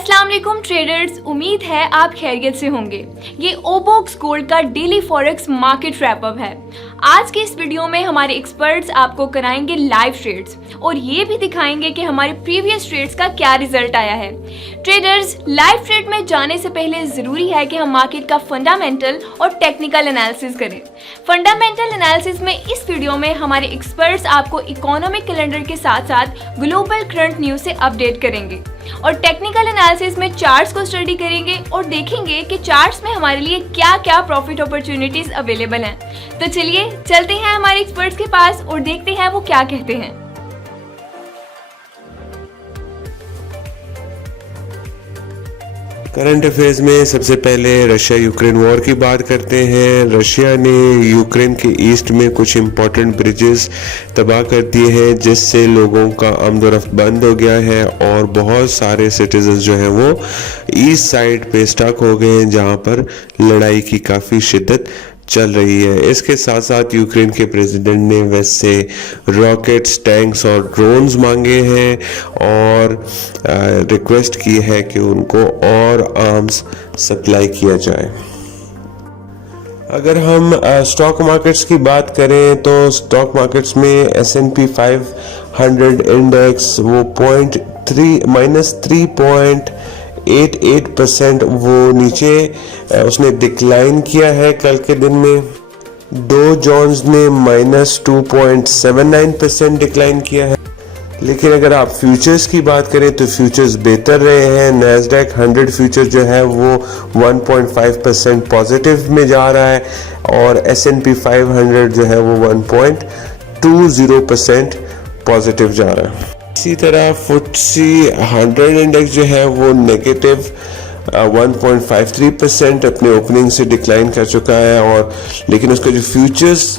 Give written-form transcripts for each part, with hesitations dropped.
अस्सलाम वालेकुम ट्रेडर्स, उम्मीद है आप खैरियत से होंगे। ये ओबॉक्स गोल्ड का daily forex market wrap up है। आज के इस वीडियो में हमारे एक्सपर्ट्स आपको कराएंगे लाइव ट्रेड्स और ये भी दिखाएंगे कि हमारे प्रीवियस ट्रेड्स का क्या रिजल्ट आया है। ट्रेडर्स, लाइव ट्रेड में जाने से पहले जरूरी है कि हम मार्केट का फंडामेंटल और टेक्निकल एनालिसिस करें। फंडामेंटल एनालिसिस में इस वीडियो में हमारे एक्सपर्ट्स आपको इकोनॉमिक कैलेंडर के साथ साथ ग्लोबल करंट न्यूज से अपडेट करेंगे और टेक्निकल एनालिसिस में चार्ट्स को स्टडी करेंगे और देखेंगे कि चार्ट्स में हमारे लिए क्या क्या प्रॉफिट अपॉर्चुनिटीज अवेलेबल हैं। तो चलिए चलते हैं हमारे एक्सपर्ट्स के पास और देखते हैं वो क्या कहते हैं। करंट अफेयर्स में सबसे पहले रशिया यूक्रेन वॉर की बात करते हैं। रशिया ने यूक्रेन के ईस्ट में कुछ इम्पोर्टेंट ब्रिजेस तबाह कर दिए हैं, जिससे लोगों का आमदोरफ्त बंद हो गया है और बहुत सारे सिटीजन्स जो हैं वो ईस्ट साइड पे स्टक हो गए हैं, जहां पर लड़ाई की काफ़ी शिद्दत चल रही है। इसके साथ साथ यूक्रेन के प्रेसिडेंट ने वेस्ट से रॉकेट्स, टैंक्स और ड्रोन्स मांगे हैं और रिक्वेस्ट की है कि उनको और आर्म्स सप्लाई किया जाए। अगर हम स्टॉक मार्केट्स की बात करें तो स्टॉक मार्केट्स में S&P 500 इंडेक्स वो -3.88% वो नीचे उसने डिक्लाइन किया है कल के दिन में। डो जोन्स ने -2.79% डिक्लाइन किया है। लेकिन अगर आप फ्यूचर्स की बात करें तो फ्यूचर्स बेहतर रहे हैं। नैस्डैक 100 फ्यूचर जो है वो 1.5% पॉजिटिव में जा रहा है और S&P 500 जो है वो 1.20% पॉजिटिव जा रहा है। इसी तरह FTSE 100 इंडेक्स जो है वो नेगेटिव 1.53% अपने ओपनिंग से डिक्लाइन कर चुका है और लेकिन उसका जो फ्यूचर्स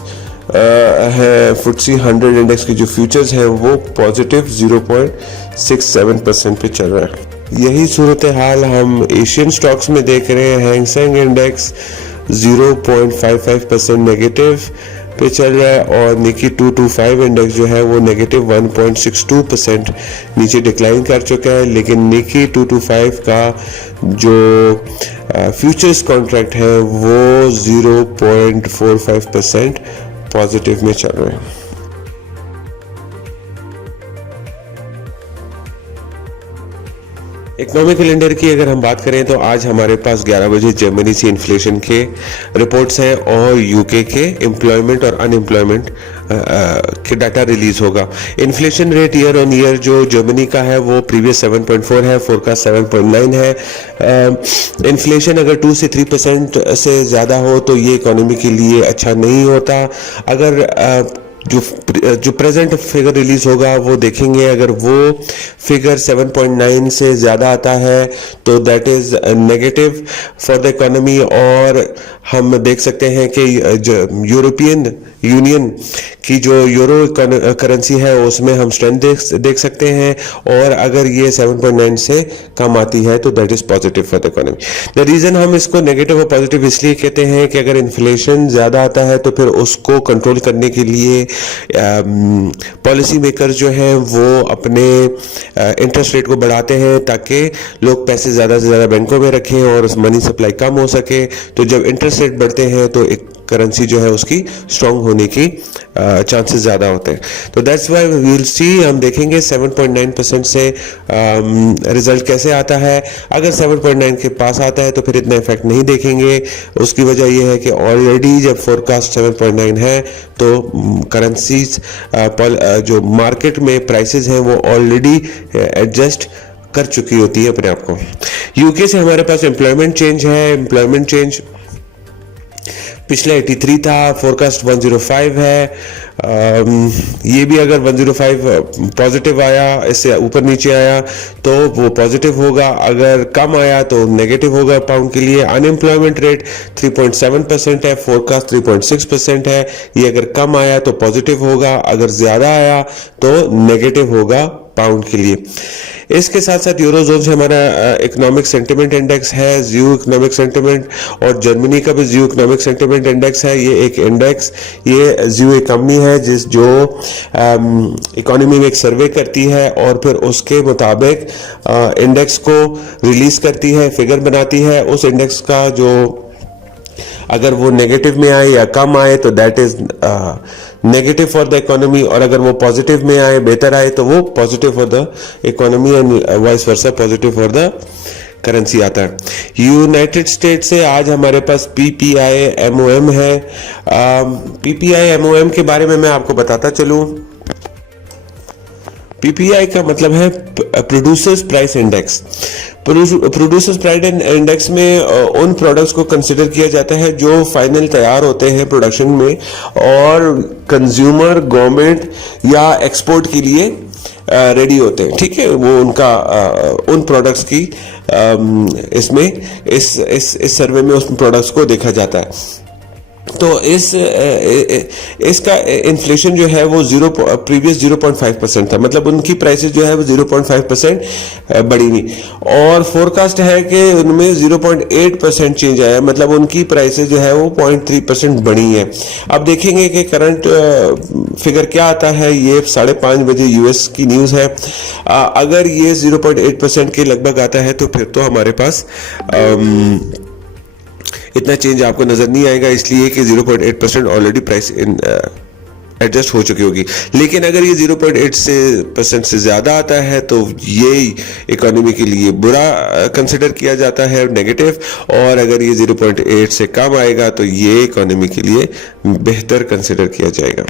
है FTSE 100 इंडेक्स के जो फ्यूचर्स हैं वो पॉजिटिव 0.67% पे चल रहा है। यही सूरत हाल हम एशियन स्टॉक्स में देख रहे हैं। हैंग सेंग इंडेक्स 0.55% नेगेटिव पे चल रहा है और निकी 225 इंडेक्स जो है वो नेगेटिव 1.62% नीचे डिक्लाइन कर चुका है। लेकिन निकी 225 का जो फ्यूचर्स कॉन्ट्रैक्ट है वो 0.45% पॉजिटिव में चल रहे हैं। इकोनॉमिक कैलेंडर की अगर हम बात करें तो आज हमारे पास 11 बजे जर्मनी से इन्फ्लेशन के रिपोर्ट्स हैं और यूके के एम्प्लॉयमेंट और अनएम्प्लॉयमेंट के डाटा रिलीज होगा। Inflation rate year on year जो जर्मनी का है वो प्रीवियस 7.4 है, फोरकास्ट 7.9 है। इन्फ्लेशन अगर 2 से 3% से ज़्यादा हो तो ये इकोनॉमी के लिए अच्छा नहीं होता। अगर जो प्रेजेंट फिगर रिलीज होगा वो देखेंगे, अगर वो फिगर 7.9 से ज़्यादा आता है तो that is negative for the economy. और हम देख सकते हैं कि यूरोपियन यूनियन की जो यूरो करेंसी है उसमें हम स्ट्रेंथ देख सकते हैं और अगर ये 7.9 से कम आती है तो that is positive for the economy. The reason हम इसको नेगेटिव और पॉजिटिव इसलिए कहते हैं कि अगर इन्फ्लेशन ज़्यादा आता है तो फिर उसको कंट्रोल करने के लिए पॉलिसी मेकर जो हैं वो अपने इंटरेस्ट रेट को बढ़ाते हैं ताकि लोग पैसे ज़्यादा से ज़्यादा बैंकों में रखें और मनी सप्लाई कम हो सके। तो जब इंटरेस्ट रेट बढ़ते हैं तो एक करेंसी जो है उसकी स्ट्रॉन्ग होने की चांसेस ज़्यादा होते हैं। तो that's why we will see, हम देखेंगे 7.9% से रिजल्ट कैसे आता है। अगर 7.9 के पास आता है तो फिर इतना इफेक्ट नहीं देखेंगे। उसकी वजह यह है कि ऑलरेडी जब फोरकास्ट 7.9 है तो करेंसीज जो मार्केट में प्राइसेस हैं वो ऑलरेडी एडजस्ट कर चुकी होती है अपने आप को। यूके से हमारे पास एम्प्लॉयमेंट चेंज है। एम्प्लॉयमेंट चेंज पिछले 83 था, फोरकास्ट 105 है। ये भी अगर 105 पॉजिटिव आया, इससे ऊपर नीचे आया तो वो पॉजिटिव होगा, अगर कम आया तो नेगेटिव होगा पाउंड के लिए। अनएम्प्लॉयमेंट रेट 3.7% है, फोरकास्ट 3.6% है। ये अगर कम आया तो पॉजिटिव होगा, अगर ज़्यादा आया तो नेगेटिव होगा पाउंड के लिए। इसके साथ साथ यूरोजोन से हमारा इकोनॉमिक सेंटिमेंट इंडेक्स है, जियो इकोनॉमिक सेंटिमेंट, और जर्मनी का भी जियो इकोनॉमिक सेंटिमेंट इंडेक्स है। ये एक इंडेक्स, ये जियो एक कंपनी है जो इकोनॉमी में एक सर्वे करती है और फिर उसके मुताबिक इंडेक्स को रिलीज करती है, फिगर बनाती है। उस इंडेक्स का जो अगर वो नेगेटिव में आए या कम आए तो that is negative for the economy, और अगर वो पॉजिटिव में आए, बेहतर आए, तो वो positive for the economy and vice versa positive for the currency आता है। यूनाइटेड स्टेट से आज हमारे पास पीपीआई एमओएम है। पीपीआई एमओएम के बारे में मैं आपको बताता चलूं। पीपीआई का मतलब है producers price index. Producers price index में उन प्रोडक्ट्स को कंसिडर किया जाता है जो फाइनल तैयार होते हैं प्रोडक्शन में और कंज्यूमर, गवर्नमेंट या एक्सपोर्ट के लिए रेडी होते हैं, ठीक है। वो उनका उन प्रोडक्ट्स की इसमें इस सर्वे में उस प्रोडक्ट्स को देखा जाता है। तो इसका इन्फ्लेशन जो है वो प्रीवियस 0.5% था, मतलब उनकी प्राइसेस जो है वो 0.5% बढ़ी नहीं, और फोरकास्ट है कि उनमें 0.8% चेंज आया, मतलब उनकी प्राइसेस जो है वो 0.3% बढ़ी है। अब देखेंगे कि करंट फिगर क्या आता है। ये 5:30 बजे यूएस की न्यूज़ है। अगर ये 0.8% के लगभग आता है तो फिर तो हमारे पास इतना चेंज आपको नजर नहीं आएगा, इसलिए कि 0.8% ऑलरेडी प्राइस एडजस्ट हो चुकी होगी। लेकिन अगर ये 0.8% से ज्यादा आता है तो ये इकोनॉमी के लिए बुरा कंसिडर किया जाता है, नेगेटिव, और अगर ये 0.8 से कम आएगा तो ये इकोनॉमी के लिए बेहतर कंसिडर किया जाएगा।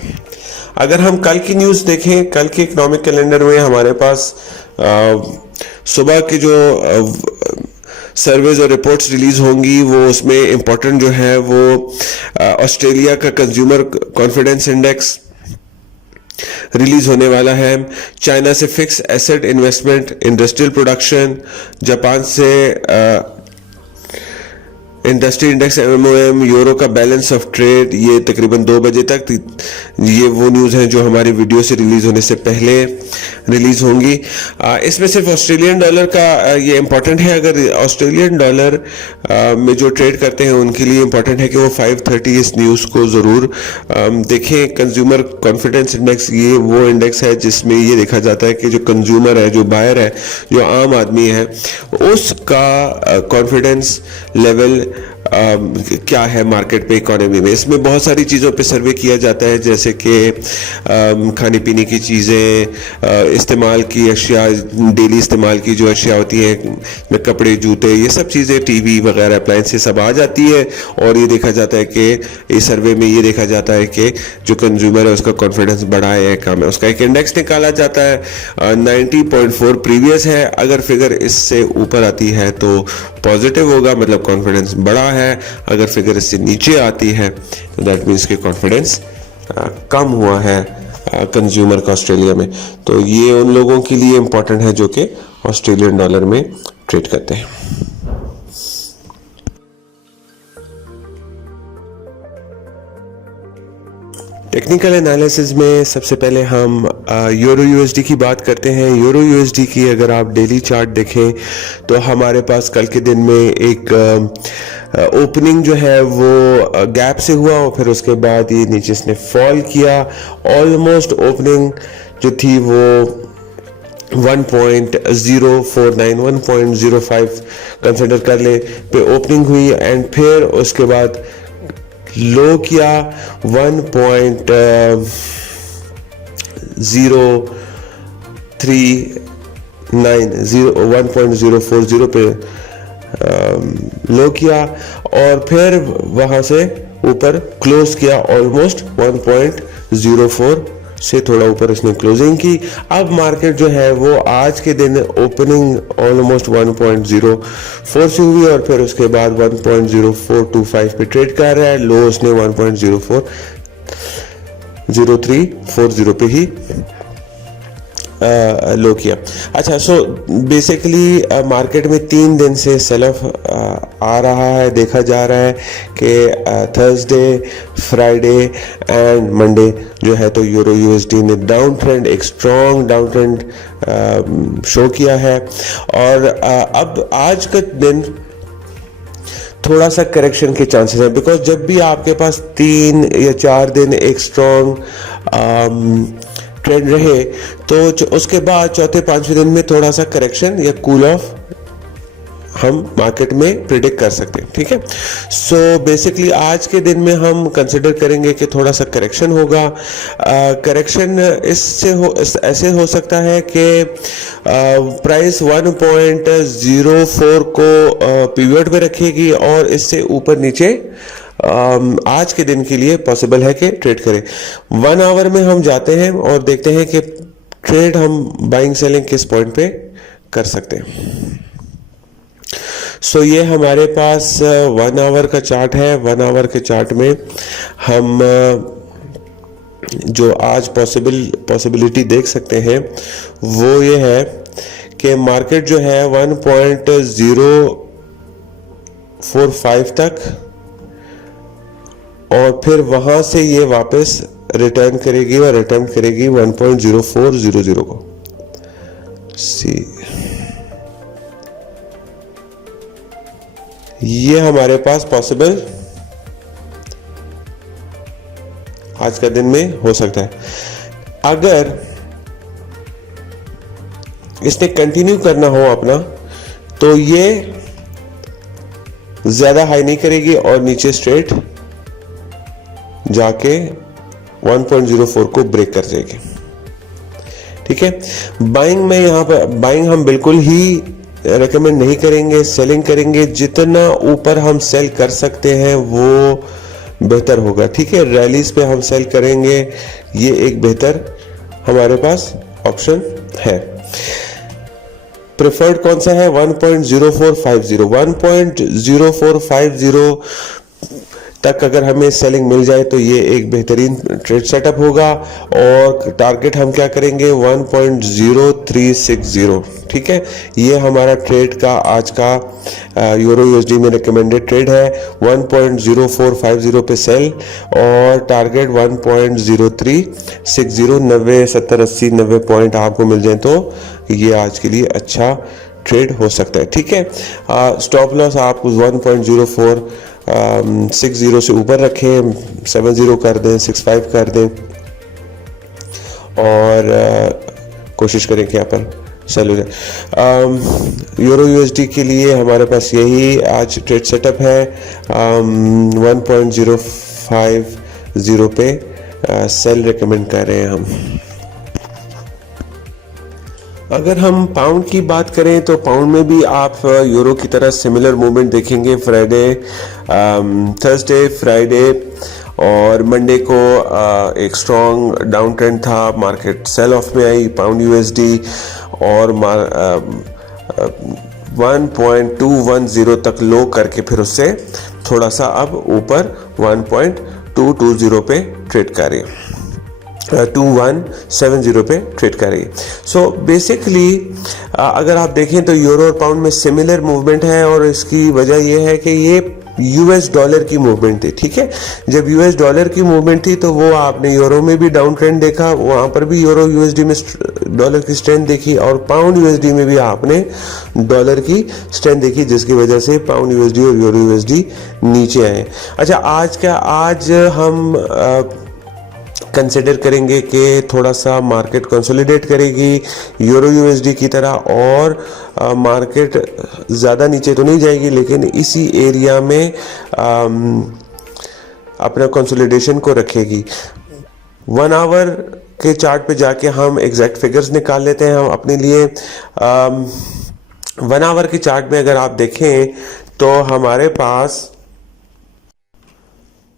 अगर हम कल की न्यूज़ देखें, कल के इकोनॉमिक कैलेंडर में हमारे पास सुबह के जो सर्वेज और रिपोर्ट्स रिलीज होंगी, वो उसमें इंपॉर्टेंट जो है वो ऑस्ट्रेलिया का कंज्यूमर कॉन्फिडेंस इंडेक्स रिलीज होने वाला है। चाइना से fix asset investment, industrial production, Japan से इंडस्ट्री इंडेक्स एमओएम, यूरो का बैलेंस ऑफ ट्रेड, ये तकरीबन 2 बजे तक ये वो न्यूज़ हैं जो हमारी वीडियो से रिलीज होने से पहले रिलीज होंगी। इसमें सिर्फ ऑस्ट्रेलियन डॉलर का ये इंपॉर्टेंट है। अगर ऑस्ट्रेलियन डॉलर में जो ट्रेड करते हैं उनके लिए इंपॉर्टेंट है कि वो 5:30 इस न्यूज़ को ज़रूर देखें। कंज्यूमर कॉन्फिडेंस इंडेक्स, ये वो इंडेक्स है जिसमें ये देखा जाता है कि जो कंज्यूमर है, जो बायर है, जो आम आदमी है, उसका कॉन्फिडेंस लेवल क्या है मार्केट पे, इकोनॉमी में। इसमें बहुत सारी चीज़ों पे सर्वे किया जाता है, जैसे कि खाने पीने की चीज़ें, इस्तेमाल की अशिया, डेली इस्तेमाल की जो अशिया होती हैं, कपड़े, जूते, ये सब चीज़ें, टीवी वगैरह, अप्लायंसेस सब आ जाती है। और ये देखा जाता है कि इस सर्वे में ये देखा जाता है कि जो कंज्यूमर है उसका कॉन्फिडेंस बढ़ा है, कम है। उसका एक इंडेक्स निकाला जाता है, 90.4 प्रीवियस है। अगर फिगर इससे ऊपर आती है तो पॉजिटिव होगा, मतलब कॉन्फिडेंस बढ़ा है। अगर फिगर इससे नीचे आती है तो दैट मीन्स कि कॉन्फिडेंस कम हुआ है कंज्यूमर का ऑस्ट्रेलिया में। तो ये उन लोगों के लिए इंपॉर्टेंट है जो कि ऑस्ट्रेलियन डॉलर में ट्रेड करते हैं। टेक्निकल एनालिसिस में सबसे पहले हम यूरो यूएसडी की बात करते हैं। यूरो यूएसडी की अगर आप डेली चार्ट देखें तो हमारे पास कल के दिन में एक ओपनिंग जो है वो गैप से हुआ और फिर उसके बाद ये नीचे इसने फॉल किया। ऑलमोस्ट ओपनिंग जो थी वो 1.049 1.05 कंसिडर कर ले पे ओपनिंग हुई, एंड फिर उसके बाद लो किया 1.039 1.040 पे लो किया और फिर वहां से ऊपर क्लोज किया। ऑलमोस्ट 1.04 से थोड़ा ऊपर इसने क्लोजिंग की। अब मार्केट जो है वो आज के दिन ओपनिंग ऑलमोस्ट 1.04 से हुई और फिर उसके बाद 1.0425 पे ट्रेड कर रहा है। लो उसने 1.040340 पे ही लो किया। अच्छा, सो बेसिकली मार्केट में 3 दिन से सेल ऑफ आ रहा है, देखा जा रहा है कि थर्सडे, फ्राइडे एंड मंडे जो है तो यूरो यूएसडी ने डाउन ट्रेंड, एक स्ट्रॉन्ग डाउन ट्रेंड शो किया है। और अब आज का दिन थोड़ा सा करेक्शन के चांसेस हैं, बिकॉज जब भी आपके पास 3 या 4 दिन एक स्ट्रॉन्ग ट्रेंड रहे तो उसके बाद चौथे 5वें दिन में थोड़ा सा करेक्शन या कूल ऑफ हम मार्केट में प्रिडिक्ट कर सकते हैं। ठीक है, सो बेसिकली आज के दिन में हम कंसिडर करेंगे कि थोड़ा सा करेक्शन होगा। करेक्शन ऐसे हो सकता है कि प्राइस 1.04 को पीरियड में रखेगी और इससे ऊपर नीचे आज के दिन के लिए पॉसिबल है कि ट्रेड करें। 1 आवर में हम जाते हैं और देखते हैं कि ट्रेड हम बाइंग सेलिंग किस पॉइंट पे कर सकते हैं। सो ये हमारे पास 1 आवर का चार्ट है। 1 आवर के चार्ट में हम जो आज पॉसिबिलिटी देख सकते हैं वो ये है कि मार्केट जो है 1.045 तक और फिर वहां से ये वापस रिटर्न करेगी और अटेम्प्ट करेगी 1.0400 को। ये हमारे पास पॉसिबल आज का दिन में हो सकता है। अगर इसने कंटिन्यू करना हो अपना तो ये ज्यादा हाई नहीं करेगी और नीचे स्ट्रेट जाके 1.04 को ब्रेक कर जाएगी। ठीक है, बाइंग में यहां पर बाइंग हम बिल्कुल ही रेकमेंड नहीं करेंगे, सेलिंग करेंगे। जितना ऊपर हम सेल कर सकते हैं वो बेहतर होगा। ठीक है, रैलीज पे हम सेल करेंगे, ये एक बेहतर हमारे पास ऑप्शन है। प्रेफर्ड कौन सा है? 1.0450 1.0450 तक अगर हमें सेलिंग मिल जाए तो ये एक बेहतरीन ट्रेड सेटअप होगा। और टारगेट हम क्या करेंगे? 1.0360। ठीक है, ये हमारा ट्रेड का आज का यूरो यूएसडी में रिकमेंडेड ट्रेड है। 1.0450 पे सेल और टारगेट 1.0360। 90, 70, 80, 90 पॉइंट आपको मिल जाए तो ये आज के लिए अच्छा ट्रेड हो सकता है। ठीक है, स्टॉप लॉस आप 1.0460 से ऊपर रखें, 70 कर दें, 65 कर दें और कोशिश करें कि यहाँ पर सेल हो जाए। यूरो यूएसडी के लिए हमारे पास यही आज ट्रेड सेटअप है। 1.050 पे सेल रिकमेंड कर रहे हैं हम। अगर हम पाउंड की बात करें तो पाउंड में भी आप यूरो की तरह सिमिलर मूवमेंट देखेंगे। थर्सडे, फ्राइडे और मंडे को एक स्ट्रॉन्ग डाउन ट्रेंड था, मार्केट सेल ऑफ में आई पाउंड यूएसडी और 1.210 तक लो करके फिर उससे थोड़ा सा अब ऊपर 1.220 पे ट्रेड कर रही है, 2170 पे ट्रेड कर रही है। सो बेसिकली अगर आप देखें तो यूरो और पाउंड में सिमिलर मूवमेंट है और इसकी वजह यह है कि ये यूएस डॉलर की मूवमेंट थी। ठीक है, जब यूएस डॉलर की मूवमेंट थी तो वो आपने यूरो में भी डाउन ट्रेंड देखा, वहां पर भी यूरो यूएसडी में डॉलर की स्ट्रेंथ देखी और पाउंड यूएसडी में भी आपने डॉलर की स्ट्रेंथ देखी, जिसकी वजह से पाउंड यूएसडी और यूरो यूएसडी नीचे आए। अच्छा, आज हम कंसिडर करेंगे कि थोड़ा सा मार्केट कंसोलिडेट करेगी यूरो यूएसडी की तरह और मार्केट ज़्यादा नीचे तो नहीं जाएगी लेकिन इसी एरिया में अपना कंसोलिडेशन को रखेगी। 1 आवर के चार्ट पे जाके हम एग्जैक्ट फिगर्स निकाल लेते हैं हम अपने लिए। 1 आवर के चार्ट में अगर आप देखें तो हमारे पास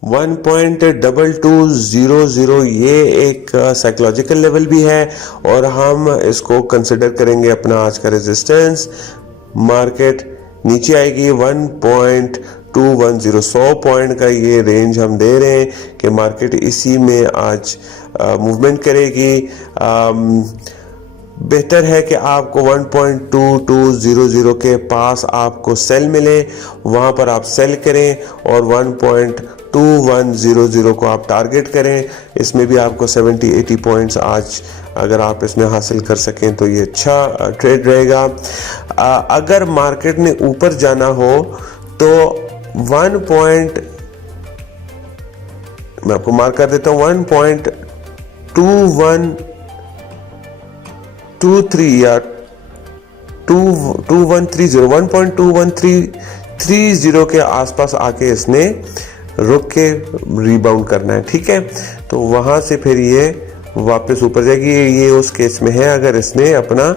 1.2200 ये एक साइकोलॉजिकल लेवल भी है और हम इसको कंसिडर करेंगे अपना आज का रेजिस्टेंस। मार्केट नीचे आएगी 1.210, 100 पॉइंट का ये रेंज हम दे रहे हैं कि मार्केट इसी में आज मूवमेंट करेगी। बेहतर है कि आपको 1.2200 के पास आपको सेल मिले, वहाँ पर आप सेल करें और 1.2100 को आप टारगेट करें। इसमें भी आपको 70-80 पॉइंट्स आज अगर आप इसमें हासिल कर सकें तो ये अच्छा ट्रेड रहेगा। अगर मार्केट ने ऊपर जाना हो तो मैं आपको मार्क कर देता हूँ 1.2123 या 1.2130 के आसपास आके इसने रुक के रिबाउंड करना है, ठीक है। तो वहां से फिर ये वापस ऊपर जाएगी। ये उस केस में है अगर इसने अपना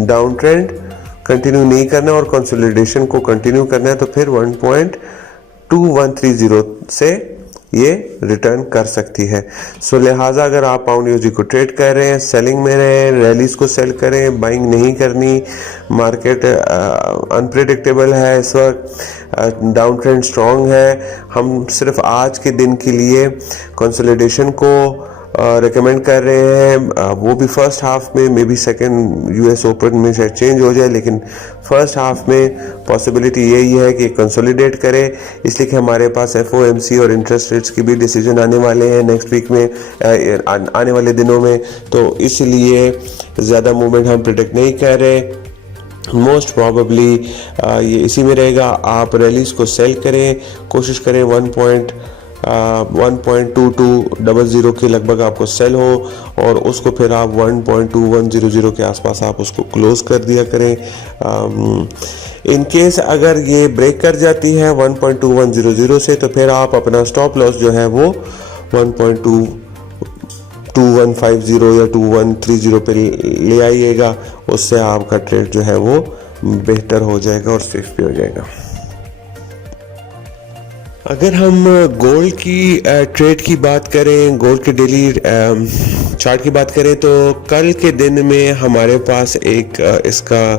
डाउन ट्रेंड कंटिन्यू नहीं करना और कंसोलिडेशन को कंटिन्यू करना है तो फिर 1.2130 से ये रिटर्न कर सकती है। सो लिहाजा अगर आप पाउंड यूएसडी को ट्रेड कर रहे हैं, सेलिंग में रहें, रैलीज को सेल करें, बाइंग नहीं करनी। मार्केट अनप्रेडिक्टेबल है इस वक्त, डाउन ट्रेंड स्ट्रांग है। हम सिर्फ आज के दिन के लिए कंसोलिडेशन को रिकमेंड कर रहे हैं, वो भी फर्स्ट हाफ में, may be second US open में शायद चेंज हो जाए, लेकिन फर्स्ट हाफ में पॉसिबिलिटी यही है कि कंसोलिडेट करे, इसलिए कि हमारे पास एफओएमसी और इंटरेस्ट रेट्स की भी डिसीजन आने वाले हैं नेक्स्ट वीक में, आने वाले दिनों में। तो इसलिए ज़्यादा मूवमेंट हम प्रिडिक्ट नहीं कर रहे। मोस्ट प्रॉबेबली ये इसी में रहेगा। आप रैलीज को सेल करें, कोशिश करें 1.2200 के लगभग आपको सेल हो और उसको फिर आप 1.2100 के आसपास आप उसको क्लोज कर दिया करें। इन केस अगर ये ब्रेक कर जाती है 1.2100 से तो फिर आप अपना स्टॉप लॉस जो है वो 1.2150 या 2130 पे ले आइएगा। उससे आपका ट्रेड जो है वो बेहतर हो जाएगा और सेफ भी हो जाएगा। अगर हम गोल्ड की ट्रेड की बात करें, गोल्ड के डेली चार्ट की बात करें तो कल के दिन में हमारे पास एक इसका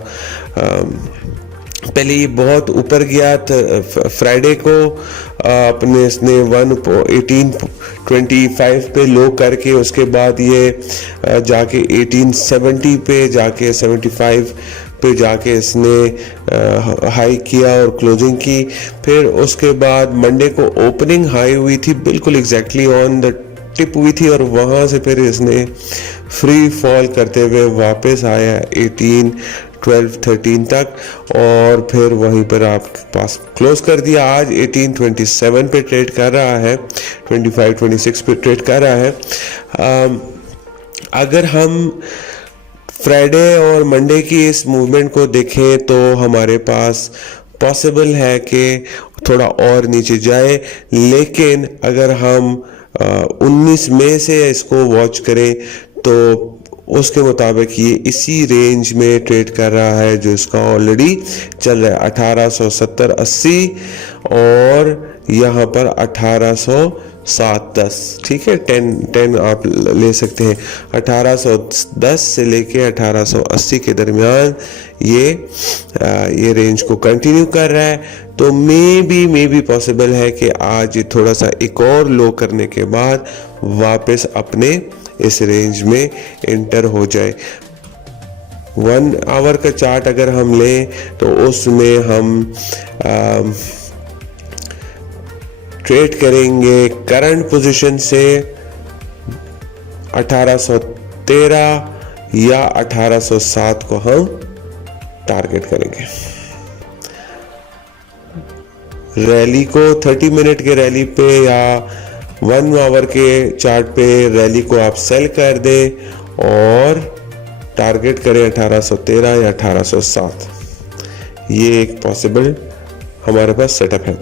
पहले ये बहुत ऊपर गया था फ्राइडे को, अपने इसने 1825 पे लो करके उसके बाद ये जाके 1870 पे जाके 75 पे जाके इसने हाई किया और क्लोजिंग की। फिर उसके बाद मंडे को ओपनिंग हाई हुई थी, बिल्कुल एग्जैक्टली ऑन द टिप हुई थी और वहाँ से फिर इसने फ्री फॉल करते हुए वापस आया 1812-13 तक और फिर वहीं पर आपके पास क्लोज कर दिया। आज 1827 पे ट्रेड कर रहा है, 25-26 पे ट्रेड कर रहा है। अगर हम फ्राइडे और मंडे की इस मूवमेंट को देखें तो हमारे पास पॉसिबल है कि थोड़ा और नीचे जाए, लेकिन अगर हम 19 मई से इसको वॉच करें तो उसके मुताबिक ये इसी रेंज में ट्रेड कर रहा है जो इसका ऑलरेडी चल रहा है 1870-80 और यहाँ पर 1807-10, ठीक है। 10 आप ले सकते हैं। 1810 से लेके 1880 के दरमियान ये रेंज को कंटिन्यू कर रहा है। तो मे बी पॉसिबल है कि आज ये थोड़ा सा एक और लो करने के बाद वापस अपने इस रेंज में एंटर हो जाए। 1 आवर का चार्ट अगर हम लें तो उसमें हम ट्रेड करेंगे करंट पोजीशन से 1813 या 1807 को हम टारगेट करेंगे। रैली को 30 मिनट के रैली पे या 1 आवर के चार्ट पे रैली को आप सेल कर दें और टारगेट करें 1813 या 1807। ये एक पॉसिबल हमारे पास सेटअप है।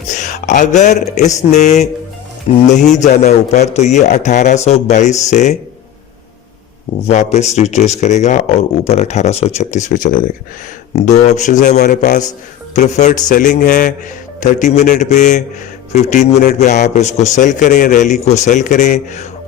अगर इसने नहीं जाना ऊपर तो ये 1822 से वापस रिट्रेस करेगा और ऊपर 1836 पे चला जाएगा। 2 ऑप्शन है हमारे पास। प्रेफर्ड सेलिंग है 30 मिनट पे, 15 मिनट पे आप इसको सेल करें, रैली को सेल करें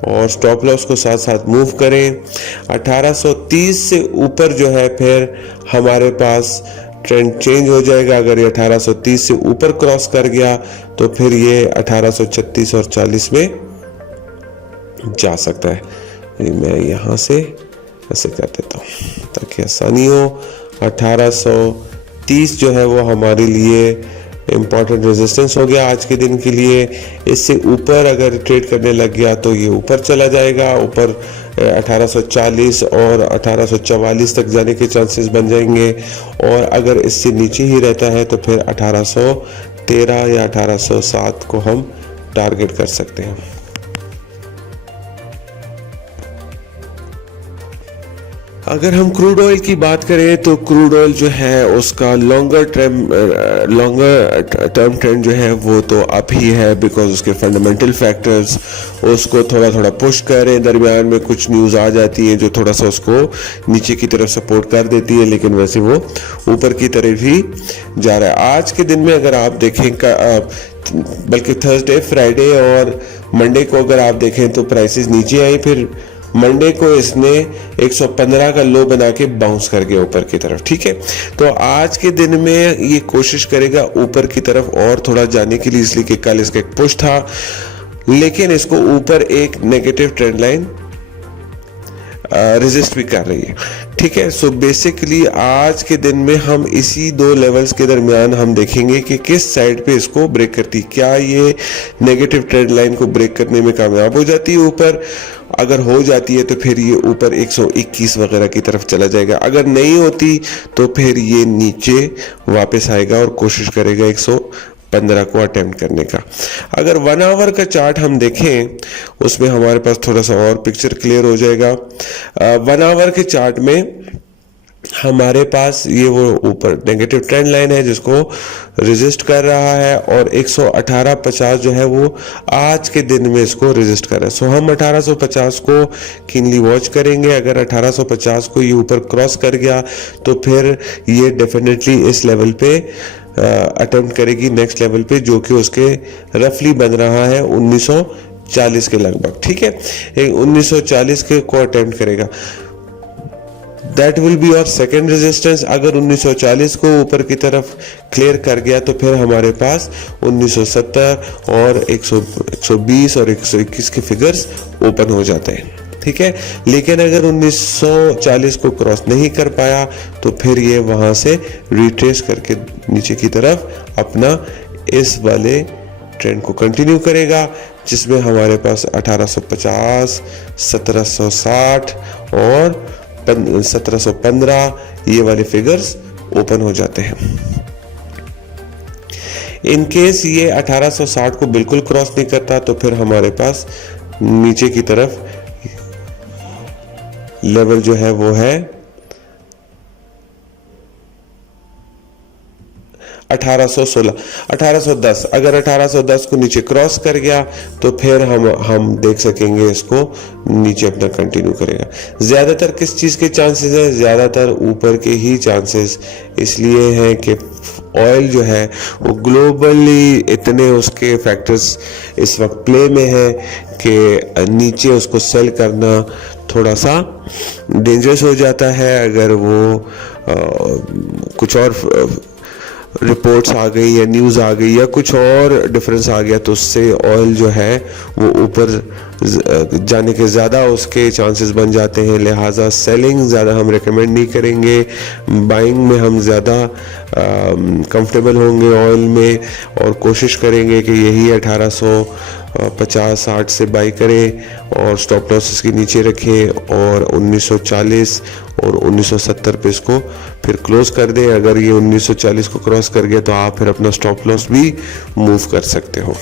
और स्टॉप लॉस को साथ साथ मूव करें। 1830 से ऊपर जो है फिर हमारे पास ट्रेंड चेंज हो जाएगा। अगर ये 1830 से ऊपर क्रॉस कर गया तो फिर ये 1836 और 40 में जा सकता है। मैं यहाँ से ऐसे कर देता हूँ ताकि आसानी हो। 1830 जो है वो हमारे लिए इम्पॉर्टेंट रेजिस्टेंस हो गया आज के दिन के लिए। इससे ऊपर अगर ट्रेड करने लग गया तो ये ऊपर चला जाएगा, ऊपर 1840 और 1844 तक जाने के चांसेस बन जाएंगे। और अगर इससे नीचे ही रहता है तो फिर 1813 या 1807 को हम टारगेट कर सकते हैं। अगर हम क्रूड ऑयल की बात करें तो क्रूड ऑयल जो है उसका लॉन्गर टर्म ट्रेंड जो है वो तो अप ही है, बिकॉज उसके फंडामेंटल फैक्टर्स उसको थोड़ा थोड़ा पुश कर रहे हैं। दरमियान में कुछ न्यूज़ आ जाती है जो थोड़ा सा उसको नीचे की तरफ सपोर्ट कर देती है, लेकिन वैसे वो ऊपर की तरफ ही जा रहा है। आज के दिन में अगर आप देखें बल्कि थर्सडे, फ्राइडे और मंडे को अगर आप देखें तो प्राइसेस नीचे आई, फिर मंडे को इसने 115 का लो बना के बाउंस कर गया ऊपर की तरफ। ठीक है, तो आज के दिन में ये कोशिश करेगा ऊपर की तरफ और थोड़ा जाने के लिए, इसलिए कि कल इसका एक पुश था, लेकिन इसको ऊपर एक नेगेटिव ट्रेंड लाइन रेजिस्ट भी कर रही है। ठीक है, सो बेसिकली आज के दिन में हम इसी दो लेवल्स के दरमियान हम देखेंगे कि किस साइड पे इसको ब्रेक करती, क्या ये नेगेटिव ट्रेंड लाइन को ब्रेक करने में कामयाब हो जाती है ऊपर। अगर हो जाती है तो फिर ये ऊपर 121 वगैरह की तरफ चला जाएगा, अगर नहीं होती तो फिर ये नीचे वापस आएगा और कोशिश करेगा 115 को अटेम्प्ट करने का। अगर 1 आवर का चार्ट हम देखें उसमें हमारे पास थोड़ा सा और पिक्चर क्लियर हो जाएगा। 1 आवर के चार्ट में हमारे पास ये वो ऊपर नेगेटिव ट्रेंड लाइन है जिसको रेजिस्ट कर रहा है, और 118.50 जो है वो आज के दिन में इसको रेजिस्ट कर रहा है। सो हम 1850 को कीनली वॉच करेंगे। अगर 1850 को ये ऊपर क्रॉस कर गया तो फिर ये डेफिनेटली इस लेवल पे अटेम्प्ट करेगी, नेक्स्ट लेवल पे, जो कि उसके रफली बन रहा है 1940 के लगभग। ठीक है, 1940 के को अटेम्प्ट करेगा। दैट विल बी और सेकेंड रेजिस्टेंस। अगर 1940 को ऊपर की तरफ क्लियर कर गया तो फिर हमारे पास 1970 और 120 और 121 के फिगर्स ओपन हो जाते हैं। ठीक है, लेकिन अगर 1940 को क्रॉस नहीं कर पाया तो फिर ये वहां से रिट्रेस करके नीचे की तरफ अपना इस वाले ट्रेंड को कंटिन्यू करेगा, जिसमें हमारे पास 1850, 1760 और 1715 ये वाले फिगर्स ओपन हो जाते हैं। इन केस ये 1860 को बिल्कुल क्रॉस नहीं करता तो फिर हमारे पास नीचे की तरफ लेवल जो है वो है 1816, 1810। अगर 1810 को नीचे क्रॉस कर गया तो फिर हम देख सकेंगे इसको नीचे अपना कंटिन्यू करेगा। ज्यादातर किस चीज के चांसेस है? ज्यादातर ऊपर के ही चांसेस इसलिए हैं कि ऑयल जो है वो ग्लोबली इतने उसके फैक्टर्स इस वक्त प्ले में है कि नीचे उसको सेल करना थोड़ा सा डेंजरस हो जाता है। अगर वो कुछ और रिपोर्ट्स आ गई या न्यूज़ आ गई या कुछ और डिफरेंस आ गया तो उससे ऑयल जो है वो ऊपर जाने के ज़्यादा उसके चांसेस बन जाते हैं। लिहाजा सेलिंग ज़्यादा हम रेकमेंड नहीं करेंगे, बाइंग में हम ज़्यादा कंफर्टेबल होंगे ऑयल में, और कोशिश करेंगे कि यही 1850-60 से बाई करें और स्टॉप लॉसेस के नीचे रखें, और 1940 और 1970 पे इसको फिर क्लोज कर दें। अगर ये 1940 को क्रॉस कर गया तो आप फिर अपना स्टॉप लॉस भी मूव कर सकते हो।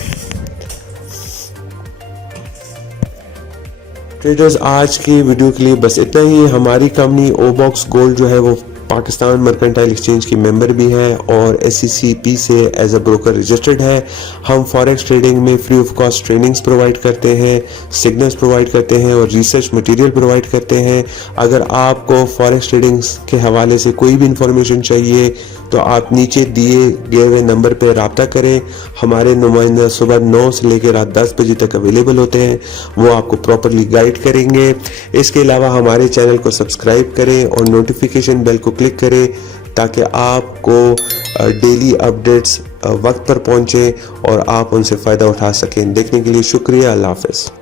ट्रेडर्स, आज की वीडियो के लिए बस इतना ही। हमारी कंपनी ओबॉक्स गोल्ड जो है वो पाकिस्तान मर्केंटाइल एक्सचेंज की मेंबर भी है और SECP से एज अ ब्रोकर रजिस्टर्ड है। हम फॉरेक्स ट्रेडिंग में free of cost trainings provide करते हैं, सिग्नल्स प्रोवाइड करते हैं और रिसर्च मटेरियल प्रोवाइड करते हैं। अगर आपको फॉरेक्स ट्रेडिंग के हवाले से कोई भी इंफॉर्मेशन चाहिए तो आप नीचे दिए गए हुए नंबर पर रब्ता करें। हमारे नुमाइंदा सुबह 9 से लेकर रात 10 बजे तक अवेलेबल होते हैं, वो आपको प्रॉपरली गाइड करेंगे। इसके अलावा हमारे चैनल को सब्सक्राइब करें और नोटिफिकेशन बेल को क्लिक करें ताकि आपको डेली अपडेट्स वक्त पर पहुंचे और आप उनसे फ़ायदा उठा सकें। देखने के लिए शुक्रिया। अल्लाह हाफ़िज़।